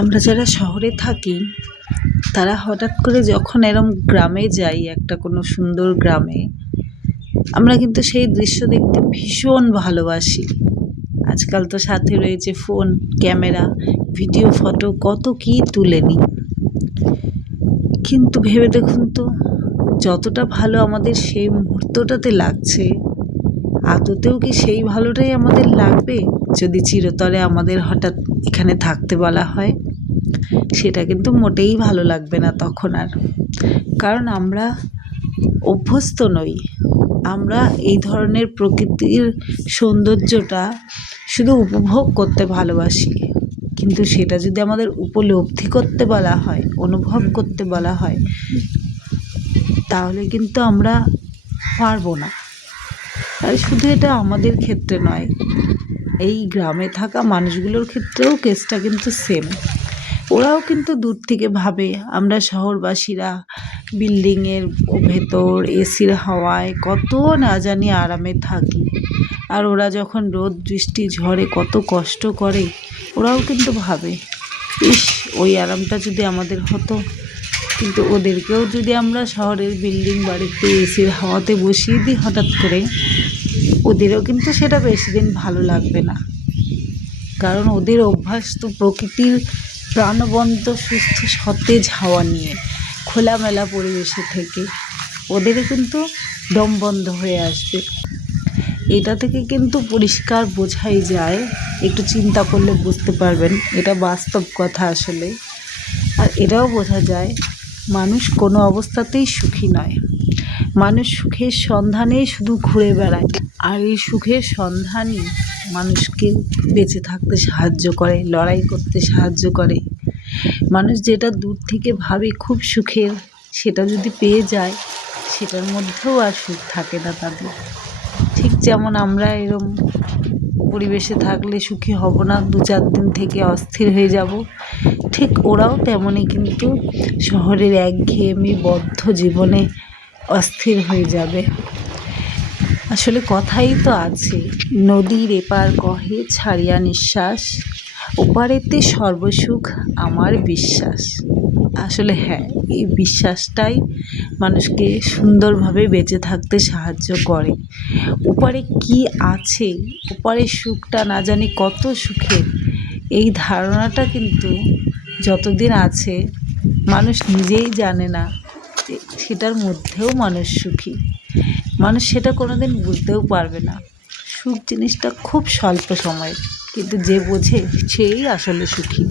আমরা যারা শহরে থাকি, তারা হঠাৎ করে যখন এরম গ্রামে যাই, একটা কোনো সুন্দর গ্রামে, আমরা কিন্তু সেই দৃশ্য দেখতে ভীষণ ভালোবাসি। আজকাল তো সাথে রয়েছে ফোন, ক্যামেরা, ভিডিও, ফটো, কত কী তুলে নিই। কিন্তু ভেবে দেখুন তো, যতটা ভালো আমাদের সেই মুহূর্তটাতে লাগছে, আদতেও কি সেই ভালোটাই আমাদের লাগবে? যদি চিরতরে আমাদের হঠাৎ এখানে থাকতে বলা হয়। সেটা কিন্তু মোটেই ভালো লাগবে না তখন আর। কারণ আমরা অভ্যস্ত নই। আমরা এই ধরনের প্রকৃতির সৌন্দর্যটা শুধু উপভোগ করতে ভালোবাসি। কিন্তু সেটা যদি আমাদের উপলব্ধি করতে বলা হয়, অনুভব করতে বলা হয়, তাহলে কিন্তু আমরা পারব না। আর শুধু এটা আমাদের ক্ষেত্রে নয়, এই গ্রামে থাকা মানুষগুলোর ক্ষেত্রেও কেসটা কিন্তু সেম ওরাও কিন্তু দূর থেকে ভাবে, আমরা শহরবাসীরা বিল্ডিংয়ের ভেতর, এসির হাওয়ায় কত না জানি আরামে থাকি। আর ওরা যখন রোদ, বৃষ্টি, ঝড়ে কত কষ্ট করে, ওরাও কিন্তু ভাবে, ইস, ওই আরামটা যদি আমাদের হতো। কিন্তু ওদেরকেও যদি আমরা শহরের বিল্ডিং, বাড়িতে, এসির হাওয়াতে বসিয়ে দিই হঠাৎ করে, ওদেরও কিন্তু সেটা বেশি দিন ভালো লাগবে না। কারণ ওদের অভ্যাস তো প্রকৃতির প্রাণবন্ত, সুস্থ, সতেজ হাওয়া নিয়ে খোলামেলা পরিবেশে থেকে ওদের কিন্তু দম বন্ধ হয়ে আসবে। এটা থেকে কিন্তু পরিষ্কার বোঝাই যায়। একটু চিন্তা করলে বুঝতে পারবেন, এটা বাস্তব কথা আসলে। আর এটাও বোঝা যায়, মানুষ কোনো অবস্থাতেই সুখী নয়। মানুষ সুখের সন্ধানেই শুধু ঘুরে বেড়ায়। আর এই সুখের সন্ধানই মানুষকে বেঁচে থাকতে সাহায্য করে, লড়াই করতে সাহায্য করে। মানুষ যেটা দূর থেকে ভাবে খুব সুখের, সেটা যদি পেয়ে যায়, সেটার মধ্যেও আর সুখ থাকে না তাদের। ঠিক যেমন আমরা এরম পরিবেশে থাকলে সুখী হব না, দু চার দিন থেকে অস্থির হয়ে যাব, ঠিক ওরাও তেমনই। কিন্তু শহরের একঘেয়েমি বদ্ধ জীবনে অস্থির হয়ে যাবে। আসলে কথাই তো আছে, নদীর এপার কহে ছাড়িয়া নিঃশ্বাস, ওপারেতে সর্বসুখ আমার বিশ্বাস। আসলে হ্যাঁ এই বিশ্বাসটাই মানুষকে সুন্দরভাবে বেঁচে থাকতে সাহায্য করে। ওপারে কি আছে, ওপারে সুখটা না জানি কত সুখের, এই ধারণাটা কিন্তু যতদিন আছে, মানুষ নিজেই জানে না। সেটার মধ্যেও মানুষ সুখী। মানুষ সেটা কোনো দিন বুঝতেও পারবে না। সুখ জিনিসটা খুব স্বল্প সময়ের, কিন্তু যে বোঝে, সেই আসলে সুখী।